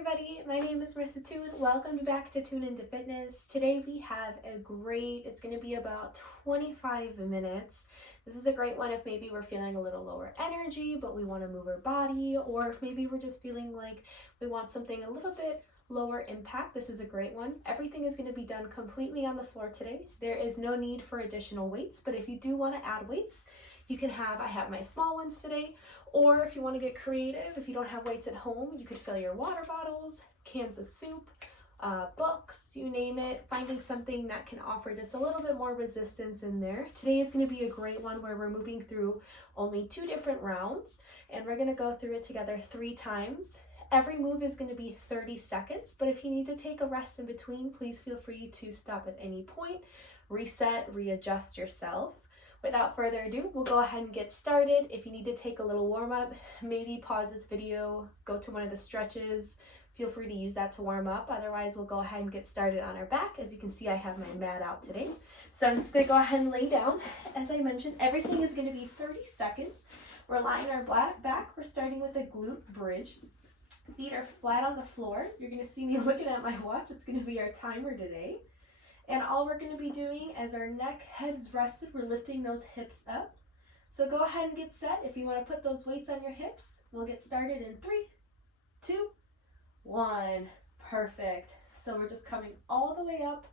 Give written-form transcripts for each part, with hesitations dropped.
everybody, my name is Marissa Toon. Welcome back to Tune Into Fitness. Today we have it's going to be about 25 minutes. This is a great one if maybe we're feeling a little lower energy, but we want to move our body, or if maybe we're just feeling like we want something a little bit lower impact. This is a great one. Everything is going to be done completely on the floor today. There is no need for additional weights, but if you do want to add weights, I have my small ones today, or if you want to get creative, if you don't have weights at home, you could fill your water bottles, cans of soup, books, you name it, finding something that can offer just a little bit more resistance in there. Today is going to be a great one where we're moving through only 2 different rounds, and we're going to go through it together 3 times. Every move is going to be 30 seconds, but if you need to take a rest in between, please feel free to stop at any point, reset, readjust yourself. Without further ado, we'll go ahead and get started. If you need to take a little warm up, maybe pause this video, go to one of the stretches. Feel free to use that to warm up. Otherwise, we'll go ahead and get started on our back. As you can see, I have my mat out today. So I'm just gonna go ahead and lay down. As I mentioned, everything is gonna be 30 seconds. We're lying our back. We're starting with a glute bridge. Feet are flat on the floor. You're gonna see me looking at my watch. It's gonna be our timer today. And all we're going to be doing as our neck, head is rested, we're lifting those hips up. So go ahead and get set. If you want to put those weights on your hips, we'll get started in 3, 2, 1. Perfect. So we're just coming all the way up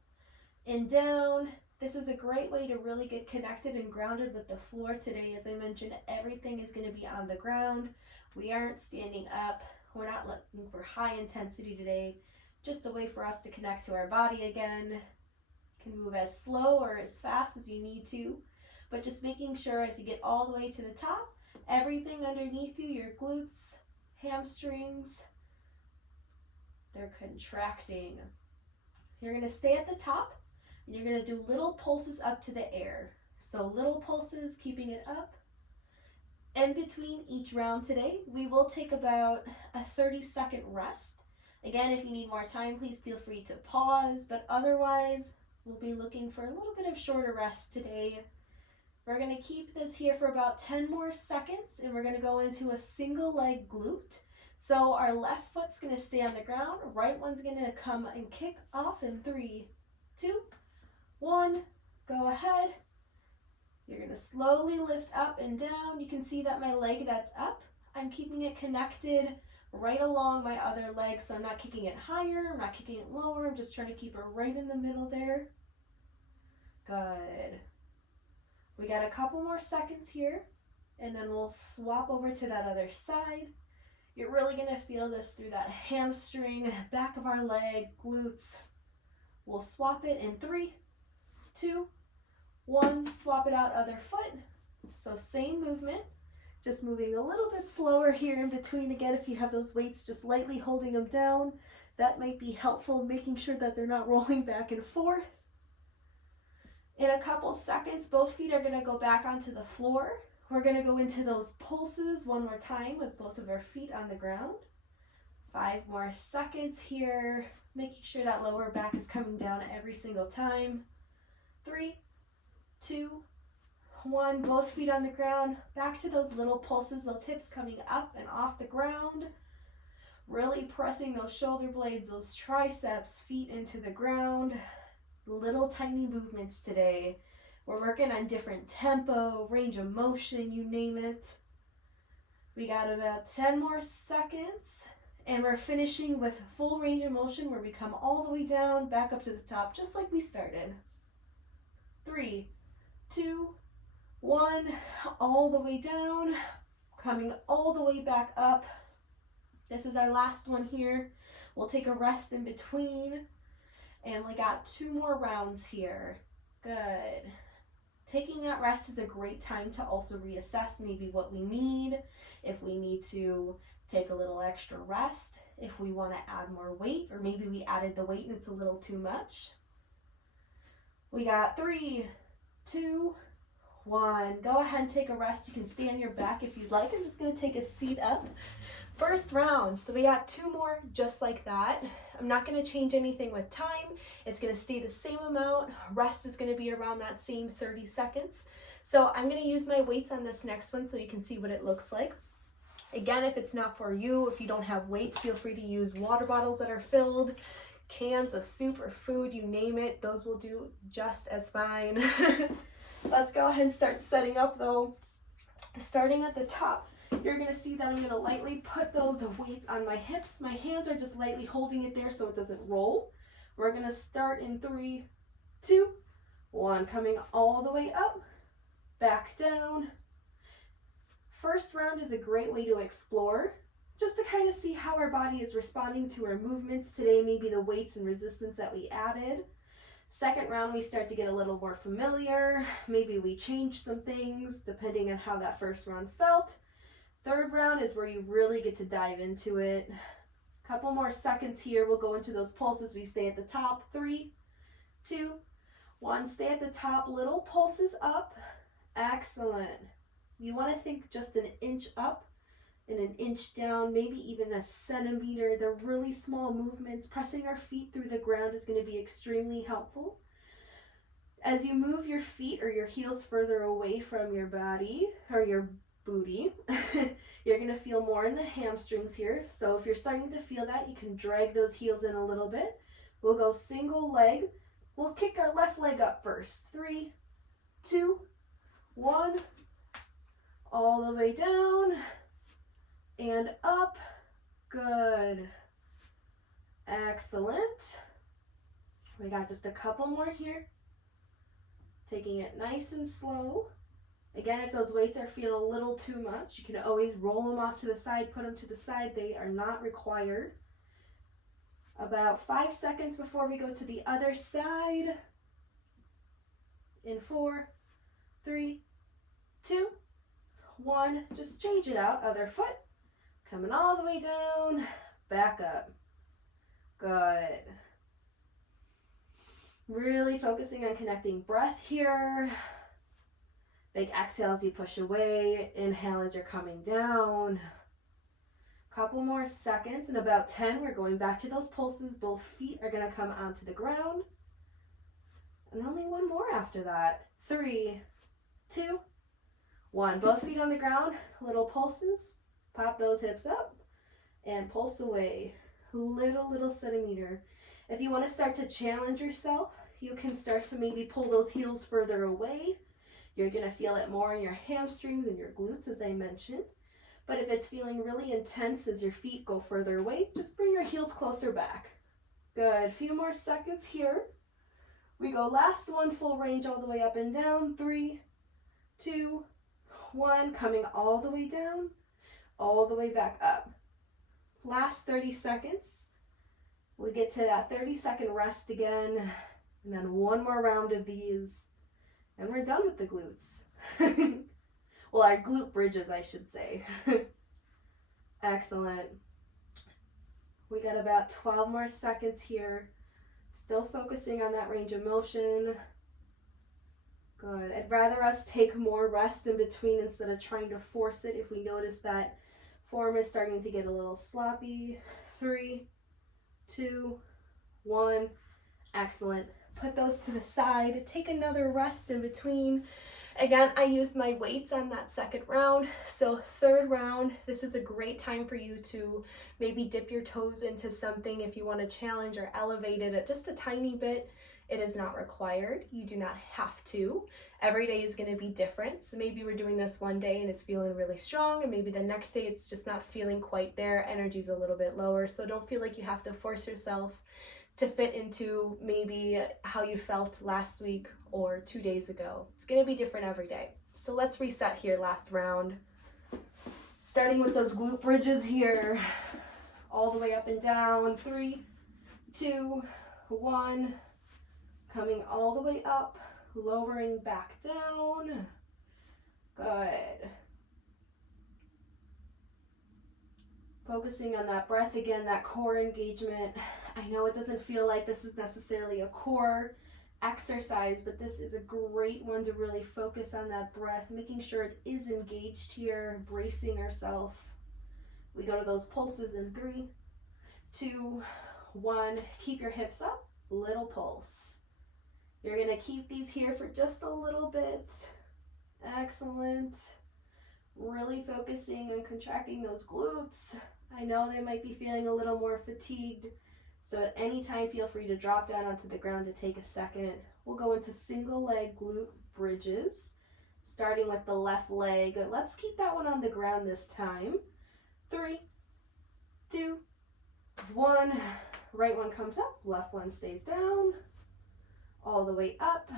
and down. This is a great way to really get connected and grounded with the floor today. As I mentioned, everything is going to be on the ground. We aren't standing up. We're not looking for high intensity today. Just a way for us to connect to our body again. Can move as slow or as fast as you need to, but just making sure as you get all the way to the top, everything underneath you, your glutes, hamstrings, they're contracting. You're going to stay at the top and you're going to do little pulses up to the air. So little pulses, keeping it up. In between each round today, we will take about a 30-second rest. Again, if you need more time, please feel free to pause, but otherwise, we'll be looking for a little bit of shorter rest today. We're going to keep this here for about 10 more seconds, and we're going to go into a single leg glute. So our left foot's going to stay on the ground, right one's going to come and kick off in 3, 2, 1. Go ahead. You're going to slowly lift up and down. You can see that my leg that's up, I'm keeping it connected right along my other leg, so I'm not kicking it higher, I'm not kicking it lower, I'm just trying to keep it right in the middle there. Good. We got a couple more seconds here, and then we'll swap over to that other side. You're really going to feel this through that hamstring, back of our leg, glutes. We'll swap it in 3, 2, 1. Swap it out, other foot. So same movement. Just moving a little bit slower here in between. Again, if you have those weights, just lightly holding them down. That might be helpful, making sure that they're not rolling back and forth. In a couple seconds, both feet are going to go back onto the floor. We're going to go into those pulses one more time with both of our feet on the ground. 5 more seconds here, making sure that lower back is coming down every single time. 3, 2, 1, both feet on the ground, back to those little pulses, those hips coming up and off the ground, really pressing those shoulder blades, those triceps, feet into the ground. Little tiny movements today. We're working on different tempo, range of motion, you name it. We got about 10 more seconds, and we're finishing with full range of motion where we come all the way down, back up to the top, just like we started. 3, 2, 1, all the way down, coming all the way back up. This is our last one here. We'll take a rest in between, and we got 2 more rounds here. Good. Taking that rest is a great time to also reassess maybe what we need, if we need to take a little extra rest, if we want to add more weight, or maybe we added the weight and it's a little too much. We got 3, 2, 1. Go ahead and take a rest. You can stay on your back if you'd like. I'm just going to take a seat up. First round. So we got 2 more just like that. I'm not going to change anything with time. It's going to stay the same amount. Rest is going to be around that same 30 seconds. So I'm going to use my weights on this next one so you can see what it looks like. Again, if it's not for you, if you don't have weights, feel free to use water bottles that are filled, cans of soup or food, you name it, those will do just as fine. Let's go ahead and start setting up though. Starting at the top, you're gonna see that I'm gonna lightly put those weights on my hips. My hands are just lightly holding it there so it doesn't roll. We're gonna start in 3, 2, 1, coming all the way up, back down. First round is a great way to explore, just to kind of see how our body is responding to our movements today, maybe the weights and resistance that we added. Second round, we start to get a little more familiar. Maybe we change some things depending on how that first round felt. Third round is where you really get to dive into it. Couple more seconds here. We'll go into those pulses. We stay at the top. 3, 2, 1. Stay at the top. Little pulses up. Excellent. You want to think just an inch up and an inch down, maybe even a centimeter. They're really small movements. Pressing our feet through the ground is going to be extremely helpful. As you move your feet or your heels further away from your body or your booty, you're going to feel more in the hamstrings here. So if you're starting to feel that, you can drag those heels in a little bit. We'll go single leg. We'll kick our left leg up first. 3, 2, 1. All the way down and up. Good. Excellent. We got just a couple more here. Taking it nice and slow. Again, if those weights are feeling a little too much, you can always roll them off to the side, put them to the side. They are not required. About 5 seconds before we go to the other side. In 4, 3, 2, 1. Just change it out. Other foot. Coming all the way down. Back up. Good. Really focusing on connecting breath here. Big exhale as you push away. Inhale as you're coming down. Couple more seconds. In about 10, we're going back to those pulses. Both feet are going to come onto the ground. And only one more after that. 3, 2, 1. Both feet on the ground. Little pulses. Pop those hips up and pulse away. Little centimeter. If you want to start to challenge yourself, you can start to maybe pull those heels further away. You're going to feel it more in your hamstrings and your glutes, as I mentioned. But if it's feeling really intense as your feet go further away, just bring your heels closer back. Good. Few more seconds here. We go last one, full range all the way up and down. 3, 2, 1. Coming all the way down, all the way back up. Last 30 seconds. We get to that 30-second rest again, and then one more round of these, and we're done with the glutes. Well, our glute bridges, I should say. Excellent. We got about 12 more seconds here. Still focusing on that range of motion. Good. I'd rather us take more rest in between instead of trying to force it if we notice that form is starting to get a little sloppy. 3, 2, 1. Excellent. Put those to the side. Take another rest in between. Again, I used my weights on that second round. So third round, this is a great time for you to maybe dip your toes into something if you want to challenge or elevate it just a tiny bit. It is not required. You do not have to. Every day is going to be different. So maybe we're doing this one day and it's feeling really strong, and maybe the next day it's just not feeling quite there. Energy's a little bit lower. So don't feel like you have to force yourself to fit into maybe how you felt last week or 2 days ago. It's going to be different every day. So let's reset here last round. Starting with those glute bridges here. All the way up and down. 3, 2, 1. Coming all the way up, lowering back down. Good. Focusing on that breath again, that core engagement. I know it doesn't feel like this is necessarily a core exercise, but this is a great one to really focus on that breath, making sure it is engaged here, bracing ourselves. We go to those pulses in 3, 2, 1. Keep your hips up, little pulse. You're going to keep these here for just a little bit. Excellent. Really focusing on contracting those glutes. I know they might be feeling a little more fatigued, so at any time feel free to drop down onto the ground to take a second. We'll go into single leg glute bridges, starting with the left leg. Let's keep that one on the ground this time. 3, 2, 1. Right one comes up, left one stays down, all the way up.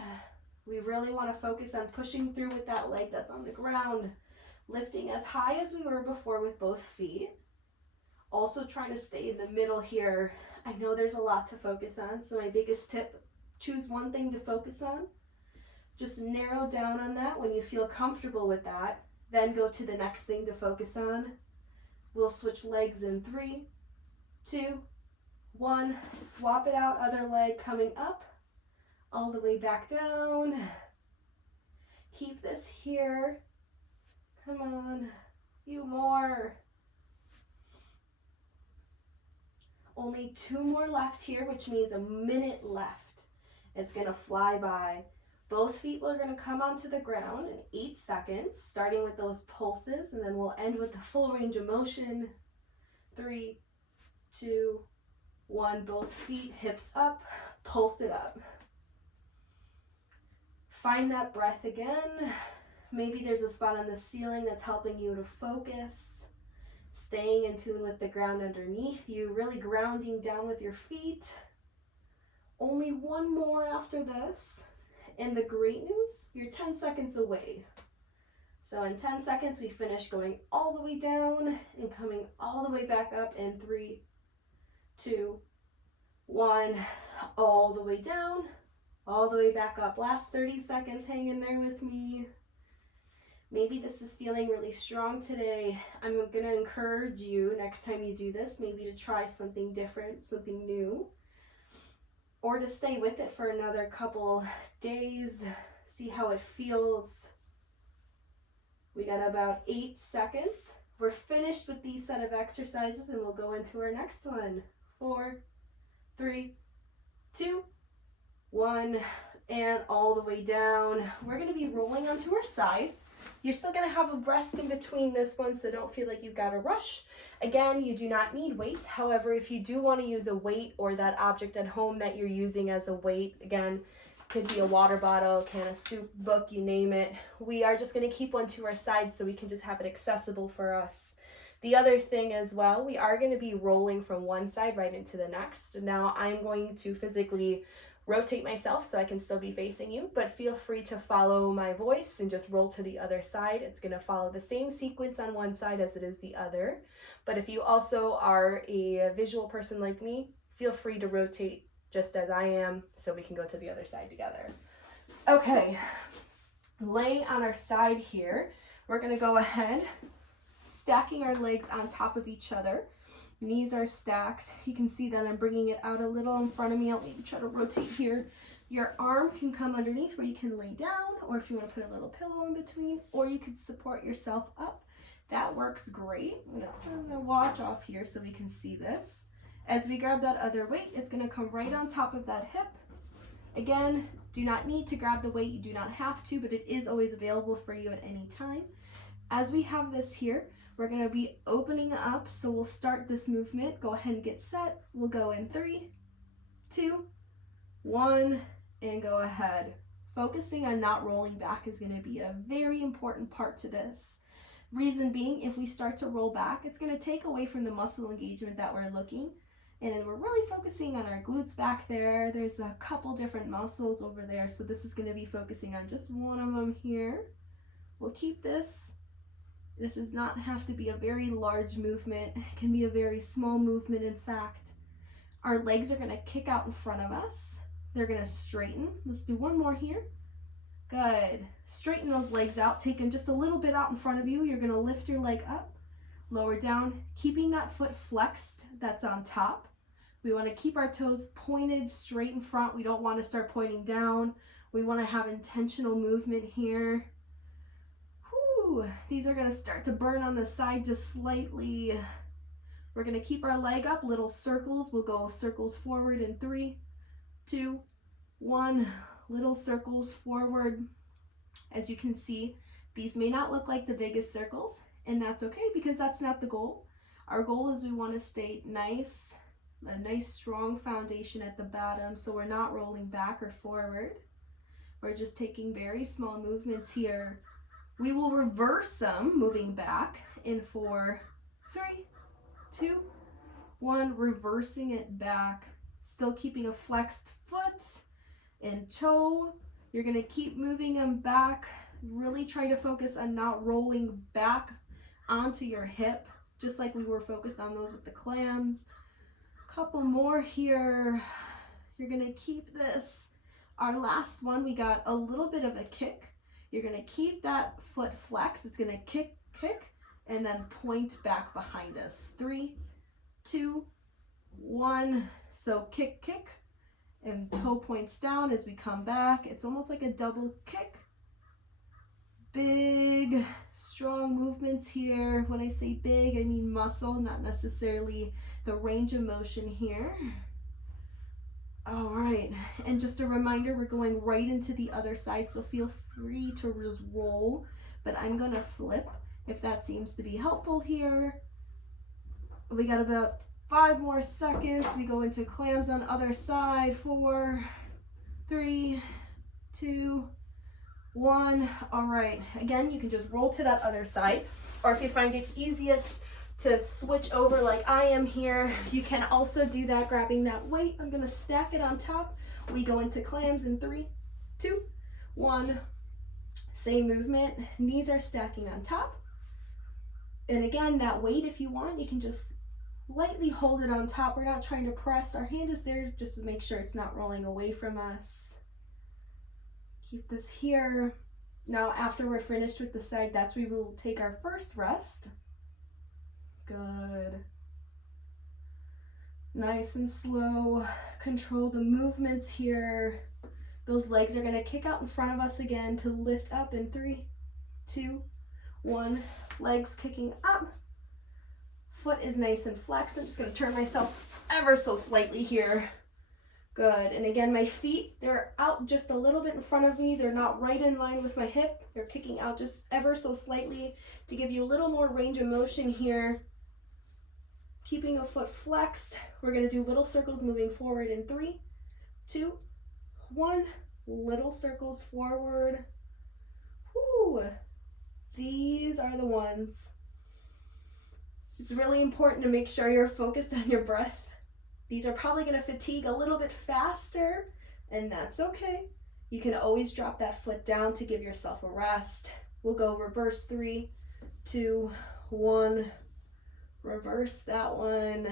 We really want to focus on pushing through with that leg that's on the ground, lifting as high as we were before with both feet. Also trying to stay in the middle here. I know there's a lot to focus on, so my biggest tip, choose one thing to focus on. Just narrow down on that. When you feel comfortable with that, then go to the next thing to focus on. We'll switch legs in 3, 2, 1. Swap it out, other leg coming up, all the way back down. Keep this here. Come on, few more. Only 2 more left here, which means a minute left. It's gonna fly by. Both feet are gonna come onto the ground in 8 seconds, starting with those pulses, and then we'll end with the full range of motion. 3, 2, 1. Both feet, hips up, pulse it up. Find that breath again. Maybe there's a spot on the ceiling that's helping you to focus. Staying in tune with the ground underneath you, really grounding down with your feet. Only 1 more after this. And the great news, you're 10 seconds away. So in 10 seconds, we finish going all the way down and coming all the way back up in 3, 2, 1. All the way down, all the way back up. Last 30 seconds, hang in there with me. Maybe this is feeling really strong today. I'm going to encourage you next time you do this, maybe to try something different, something new, or to stay with it for another couple days, see how it feels. We got about 8 seconds. We're finished with these set of exercises and we'll go into our next one. 4, 3, 2, 1, and all the way down. We're going to be rolling onto our side. You're still going to have a rest in between this one, so don't feel like you've got to rush. Again, you do not need weights. However, if you do want to use a weight or that object at home that you're using as a weight, again, could be a water bottle, a can of soup, book, you name it. We are just going to keep one to our side so we can just have it accessible for us. The other thing as well, we are going to be rolling from one side right into the next. Now I'm going to physically rotate myself so I can still be facing you, but feel free to follow my voice and just roll to the other side. It's going to follow the same sequence on one side as it is the other. But if you also are a visual person like me, feel free to rotate just as I am so we can go to the other side together. Okay, laying on our side here, we're going to go ahead, stacking our legs on top of each other. Knees are stacked. You can see that I'm bringing it out a little in front of me. I'll maybe try to rotate here. Your arm can come underneath where you can lay down, or if you want to put a little pillow in between, or you could support yourself up. That works great. I'm going to turn my watch off here so we can see this. As we grab that other weight, it's going to come right on top of that hip. Again, do not need to grab the weight. You do not have to, but it is always available for you at any time. As we have this here, we're going to be opening up, so we'll start this movement. Go ahead and get set. We'll go in 3, 2, 1, and go ahead. Focusing on not rolling back is going to be a very important part to this. Reason being, if we start to roll back, it's going to take away from the muscle engagement that we're looking. And then we're really focusing on our glutes back there. There's a couple different muscles over there, so this is going to be focusing on just one of them here. We'll keep this. This does not have to be a very large movement. It can be a very small movement, in fact. Our legs are going to kick out in front of us. They're going to straighten. Let's do one more here. Good. Straighten those legs out. Take them just a little bit out in front of you. You're going to lift your leg up, lower down, keeping that foot flexed that's on top. We want to keep our toes pointed straight in front. We don't want to start pointing down. We want to have intentional movement here. These are going to start to burn on the side just slightly. We're going to keep our leg up, little circles. We'll go circles forward in 3, 2, 1. Little circles forward. As you can see, These may not look like the biggest circles, and that's okay because that's not the goal. Our goal is we want to stay nice, a nice strong foundation at the bottom, so we're not rolling back or forward. We're just taking very small movements here. We will reverse them moving back in 4, 3, 2, 1, reversing it back, still keeping a flexed foot and toe. You're going to keep moving them back, really try to focus on not rolling back onto your hip, just like we were focused on those with the clams. Couple more here. You're going to keep this. Our last one, we got a little bit of a kick. You're going to keep that foot flexed. It's going to kick, kick, and then point back behind us. 3, 2, 1. So kick, kick, and toe points down as we come back. It's almost like a double kick. Big, strong movements here. When I say big, I mean muscle, not necessarily the range of motion here. All right, and just a reminder, we're going right into the other side, so feel free to just roll, but I'm gonna flip if that seems to be helpful here. We got about 5 more seconds. We go into clams on other side. 4, 3, 2, 1. All right, again, you can just roll to that other side, or if you find it easiest to switch over like I am here, you can also do that grabbing that weight. I'm gonna stack it on top. We go into clams in 3, 2, 1. Same movement, knees are stacking on top. And again, that weight, if you want, you can just lightly hold it on top. We're not trying to press. Our hand is there just to make sure it's not rolling away from us. Keep this here. Now, after we're finished with the side, that's where we will take our first rest. Good. Nice and slow. Control the movements here. Those legs are going to kick out in front of us again to lift up in 3, 2, 1. Legs kicking up. Foot is nice and flexed. I'm just going to turn myself ever so slightly here. Good. And again, my feet, they're out just a little bit in front of me. They're not right in line with my hip. They're kicking out just ever so slightly to give you a little more range of motion here. Keeping a foot flexed. We're going to do little circles moving forward in 3, 2, 1. Little circles forward. Whoo. These are the ones. It's really important to make sure you're focused on your breath. These are probably going to fatigue a little bit faster, and that's okay. You can always drop that foot down to give yourself a rest. We'll go reverse 3, 2, 1. Reverse that one.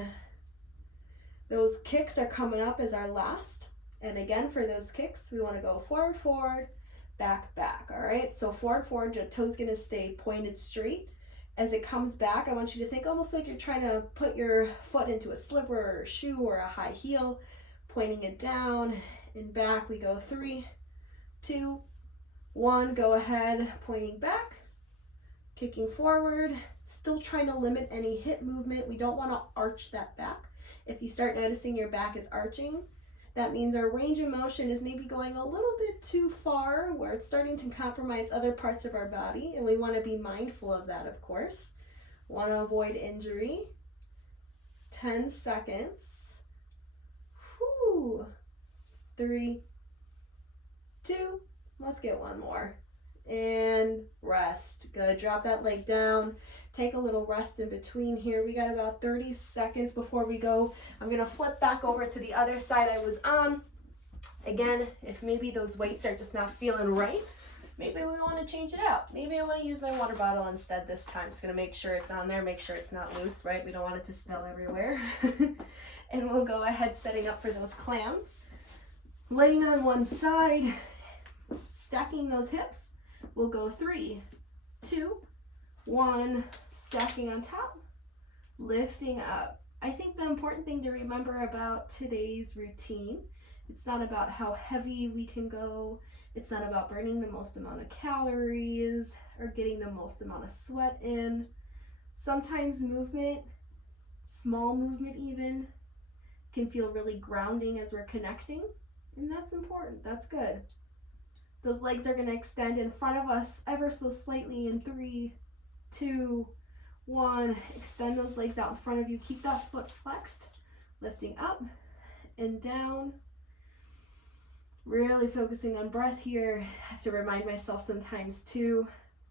Those kicks are coming up as our last. And again, for those kicks, we want to go forward, forward, back, back. All right, so forward, forward, your toe's going to stay pointed straight. As it comes back, I want you to think almost like you're trying to put your foot into a slipper or a shoe or a high heel, pointing it down and back. We go 3, 2, 1. Go ahead, pointing back, kicking forward. Still trying to limit any hip movement. We don't want to arch that back. If you start noticing your back is arching, that means our range of motion is maybe going a little bit too far where it's starting to compromise other parts of our body, and we want to be mindful of that, of course. Want to avoid injury. 10 seconds. Whew. 3, 2, let's get one more. And rest. Good. Drop that leg down. Take a little rest in between here. We got about 30 seconds before we go. I'm going to flip back over to the other side I was on. Again, if maybe those weights are just not feeling right, maybe we want to change it out. Maybe I want to use my water bottle instead this time. Just going to make sure it's on there, make sure it's not loose, right? We don't want it to spill everywhere. And we'll go ahead setting up for those clams. Laying on one side, stacking those hips. We'll go 3, 2, 1, stacking on top, lifting up. I think the important thing to remember about today's routine, it's not about how heavy we can go. It's not about burning the most amount of calories or getting the most amount of sweat in. Sometimes movement, small movement even, can feel really grounding as we're connecting, and that's important. That's good. Those legs are going to extend in front of us ever so slightly in 3, 2, 1. Extend those legs out in front of you. Keep that foot flexed, lifting up and down. Really focusing on breath here. I have to remind myself sometimes too,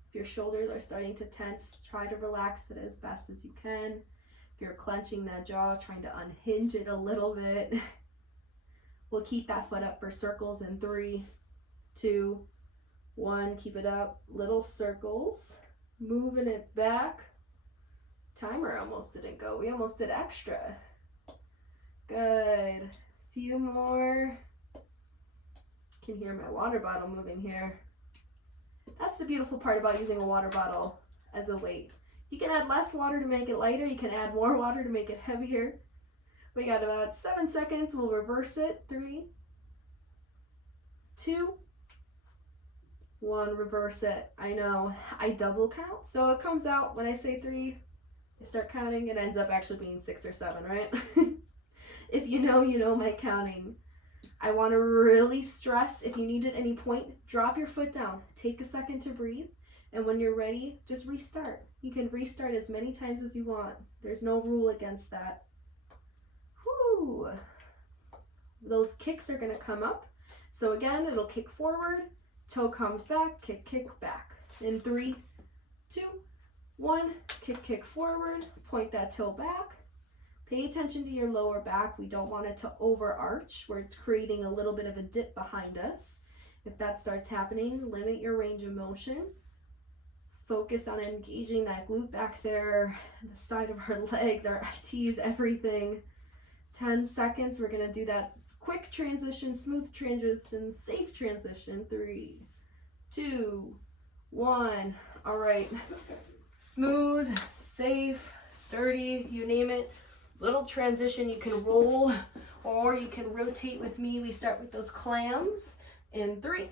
if your shoulders are starting to tense, try to relax it as best as you can. If you're clenching that jaw, trying to unhinge it a little bit. We'll keep that foot up for circles in 3, 2, 1. Keep it up. Little circles. Moving it back. Timer almost didn't go. We almost did extra. Good. Few more. Can hear my water bottle moving here. That's the beautiful part about using a water bottle as a weight. You can add less water to make it lighter. You can add more water to make it heavier. We got about 7 seconds. We'll reverse it. 3, 2, 1. Reverse it. I know I double count, so it comes out when I say 3. I start counting. It ends up actually being 6 or 7, right? If you know my counting. I want to really stress, if you need at any point, drop your foot down. Take a second to breathe. And when you're ready, just restart. You can restart as many times as you want. There's no rule against that. Whew. Those kicks are going to come up. So again, it'll kick forward. Toe comes back. Kick, kick, back. In 3, 2, 1. Kick, kick forward. Point that toe back. Pay attention to your lower back. We don't want it to overarch where it's creating a little bit of a dip behind us. If that starts happening, limit your range of motion. Focus on engaging that glute back there, the side of our legs, our ITs, everything. 10 seconds. We're going to do that quick transition, smooth transition, safe transition. 3, 2, 1. All right. Smooth, safe, sturdy, you name it. Little transition, you can roll or you can rotate with me. We start with those clams in 3,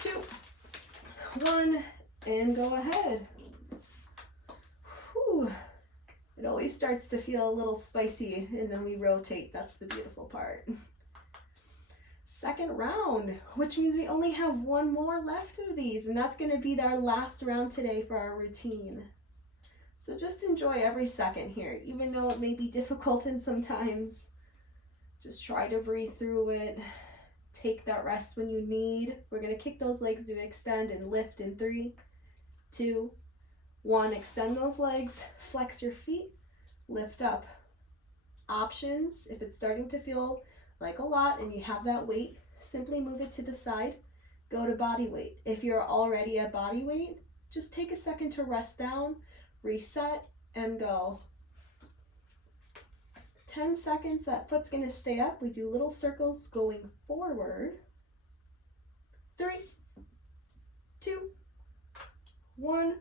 2, 1, and go ahead. Whew. It always starts to feel a little spicy and then we rotate. That's the beautiful part. Second round, which means we only have one more left of these, and that's going to be our last round today for our routine. So just enjoy every second here, even though it may be difficult and sometimes. Just try to breathe through it. Take that rest when you need. We're going to kick those legs to extend and lift in 3, 2, 1. Extend those legs, flex your feet, lift up. Options, if it's starting to feel like a lot and you have that weight, simply move it to the side. Go to body weight. If you're already at body weight, just take a second to rest down, reset, and go. 10 seconds, that foot's going to stay up. We do little circles going forward. 3, 2, 1.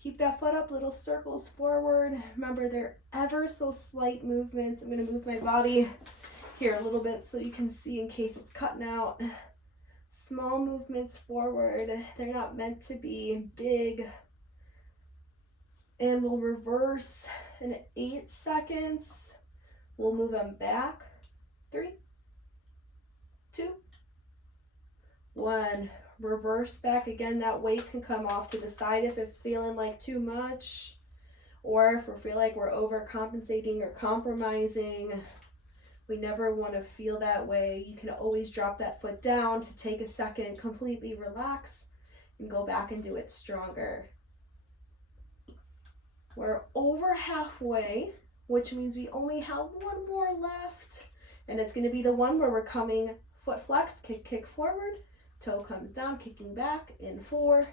Keep that foot up, little circles forward. Remember, they're ever so slight movements. I'm going to move my body here a little bit so you can see in case it's cutting out. Small movements forward. They're not meant to be big. And we'll reverse in 8 seconds. We'll move them back. 3, 2, 1. Reverse back again. That weight can come off to the side if it's feeling like too much, or if we feel like we're overcompensating or compromising. We never want to feel that way. You can always drop that foot down to take a second, completely relax, and go back and do it stronger. We're over halfway, which means we only have one more left. And it's going to be the one where we're coming foot flexed, kick, kick forward, toe comes down, kicking back in 4,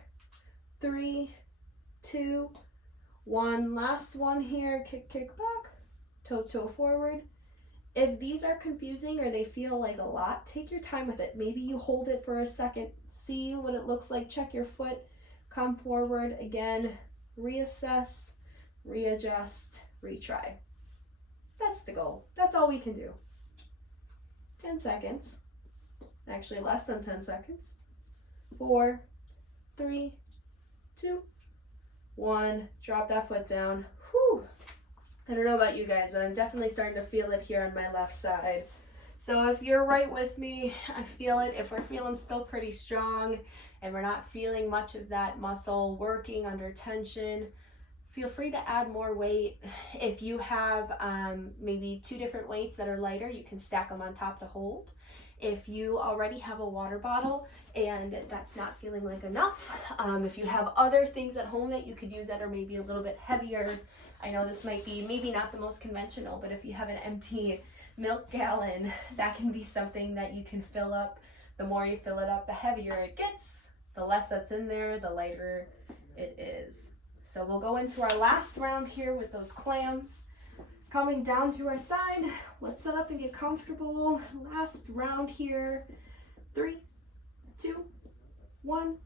3, 2, 1. Last one here, kick, kick back, toe, toe forward. If these are confusing or they feel like a lot, take your time with it. Maybe you hold it for a second, see what it looks like, check your foot, come forward again, reassess, readjust, retry. That's the goal. That's all we can do. 10 seconds. Actually, less than 10 seconds. 4, 3, 2, 1. Drop that foot down. Whew. I don't know about you guys, but I'm definitely starting to feel it here on my left side. So if you're right with me, I feel it. If we're feeling still pretty strong and we're not feeling much of that muscle working under tension, feel free to add more weight. If you have maybe 2 different weights that are lighter, you can stack them on top to hold. If you already have a water bottle and that's not feeling like enough, if you have other things at home that you could use that are maybe a little bit heavier, I know this might be maybe not the most conventional, but if you have an empty milk gallon, that can be something that you can fill up. The more you fill it up, the heavier it gets. The less that's in there, the lighter it is. So we'll go into our last round here with those clams. Coming down to our side, let's set up and get comfortable. Last round here. 3, 2, 1.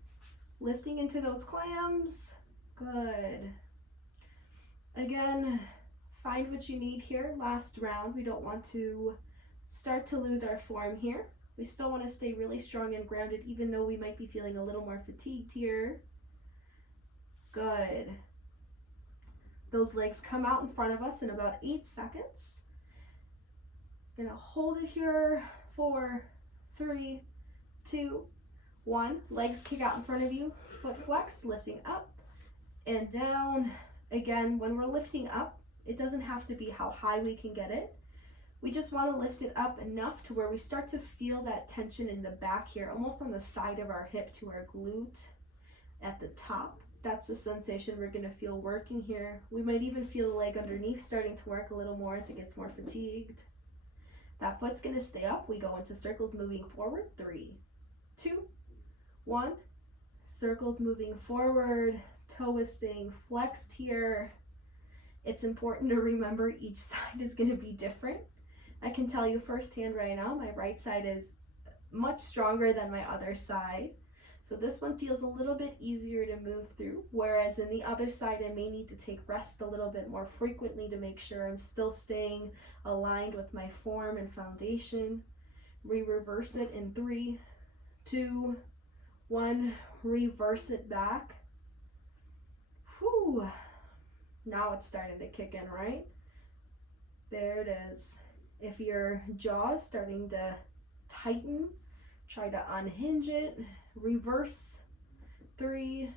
Lifting into those clams. Good. Again, find what you need here. Last round, we don't want to start to lose our form here. We still want to stay really strong and grounded, even though we might be feeling a little more fatigued here. Good. Those legs come out in front of us in about 8 seconds. Gonna hold it here. 4, 3, 2, 1. Legs kick out in front of you. Foot flex, lifting up and down. Again, when we're lifting up, it doesn't have to be how high we can get it. We just want to lift it up enough to where we start to feel that tension in the back here, almost on the side of our hip to our glute at the top. That's the sensation we're going to feel working here. We might even feel the leg underneath starting to work a little more as it gets more fatigued. That foot's going to stay up. We go into circles moving forward. 3, 2, 1. Circles moving forward. Toe is staying flexed here. It's important to remember each side is going to be different. I can tell you firsthand right now, my right side is much stronger than my other side. So this one feels a little bit easier to move through, whereas in the other side, I may need to take rest a little bit more frequently to make sure I'm still staying aligned with my form and foundation. Reverse it in 3, 2, 1. Reverse it back. Whew. Now it's starting to kick in, right? There it is. If your jaw is starting to tighten, try to unhinge it. Reverse. 3.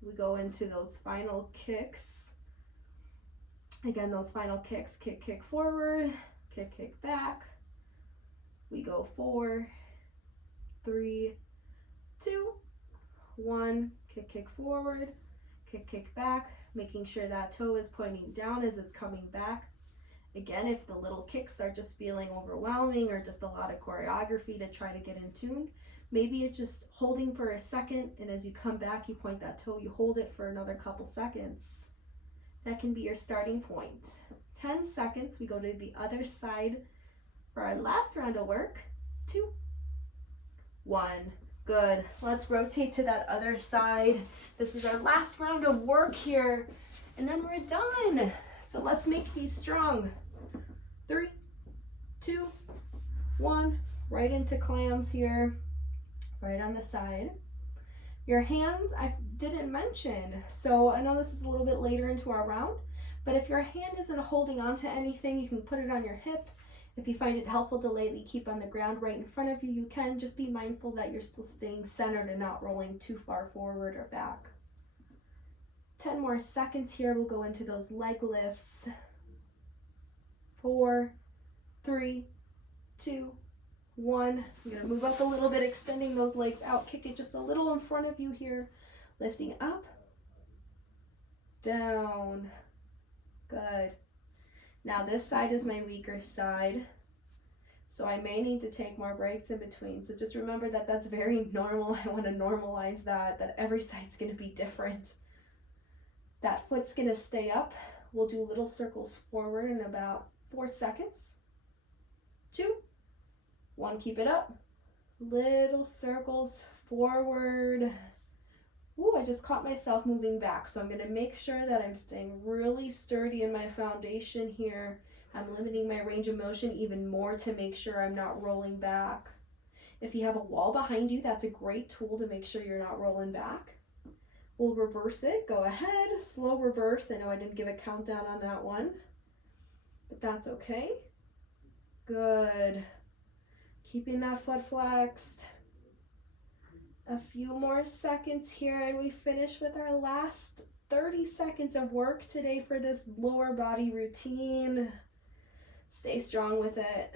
We go into those final kicks. Again, those final kicks. Kick, kick forward. Kick, kick back. We go 4, 3, 2, 1. Kick, kick forward. Kick, kick back. Making sure that toe is pointing down as it's coming back. Again, if the little kicks are just feeling overwhelming or just a lot of choreography to try to get in tune, maybe it's just holding for a second, and as you come back, you point that toe, you hold it for another couple seconds. That can be your starting point. 10 seconds, we go to the other side for our last round of work. 2, 1. Good. Let's rotate to that other side. This is our last round of work here, and then we're done. So let's make these strong. 3, 2, 1. Right into clams here, right on the side. Your hands, I didn't mention. So I know this is a little bit later into our round, but if your hand isn't holding on to anything, you can put it on your hip. If you find it helpful to lightly keep on the ground right in front of you, you can. Just be mindful that you're still staying centered and not rolling too far forward or back. 10 more seconds here. We'll go into those leg lifts. 4, 3, 2, 1. I'm going to move up a little bit, extending those legs out. Kick it just a little in front of you here. Lifting up, down. Good. Now this side is my weaker side, so I may need to take more breaks in between. So just remember that that's very normal. I want to normalize that every side's going to be different. That foot's going to stay up. We'll do little circles forward in about 4 seconds. 2, 1, keep it up. Little circles forward. Ooh, I just caught myself moving back. So I'm going to make sure that I'm staying really sturdy in my foundation here. I'm limiting my range of motion even more to make sure I'm not rolling back. If you have a wall behind you, that's a great tool to make sure you're not rolling back. We'll reverse it. Go ahead. Slow reverse. I know I didn't give a countdown on that one, but that's okay. Good. Keeping that foot flexed. A few more seconds here and we finish with our last 30 seconds of work today for this lower body routine. Stay strong with it.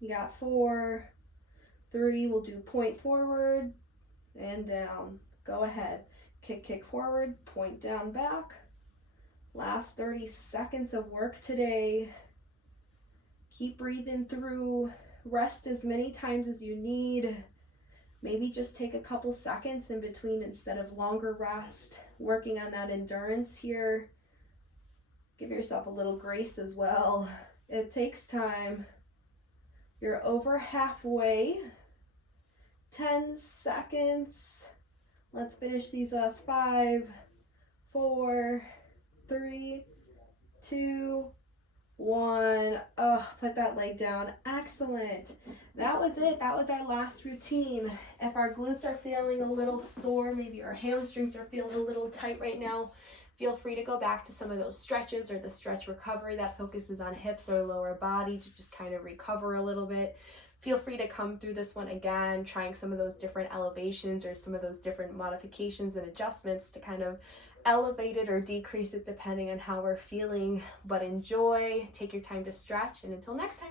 You got 4, 3, we'll do point forward and down. Go ahead. Kick forward, point down, back. Last 30 seconds of work today. Keep breathing through. Rest as many times as you need. Maybe just take a couple seconds in between instead of longer rest. Working on that endurance here. Give yourself a little grace as well. It takes time. You're over halfway. 10 seconds. Let's finish these last 5, 4, 3, 2, 1. Oh, put that leg down. Excellent. That was it. That was our last routine. If our glutes are feeling a little sore, maybe our hamstrings are feeling a little tight right now, feel free to go back to some of those stretches or the stretch recovery that focuses on hips or lower body to just kind of recover a little bit. Feel free to come through this one again, trying some of those different elevations or some of those different modifications and adjustments to kind of elevate it or decrease it depending on how we're feeling. But enjoy, take your time to stretch, and until next time.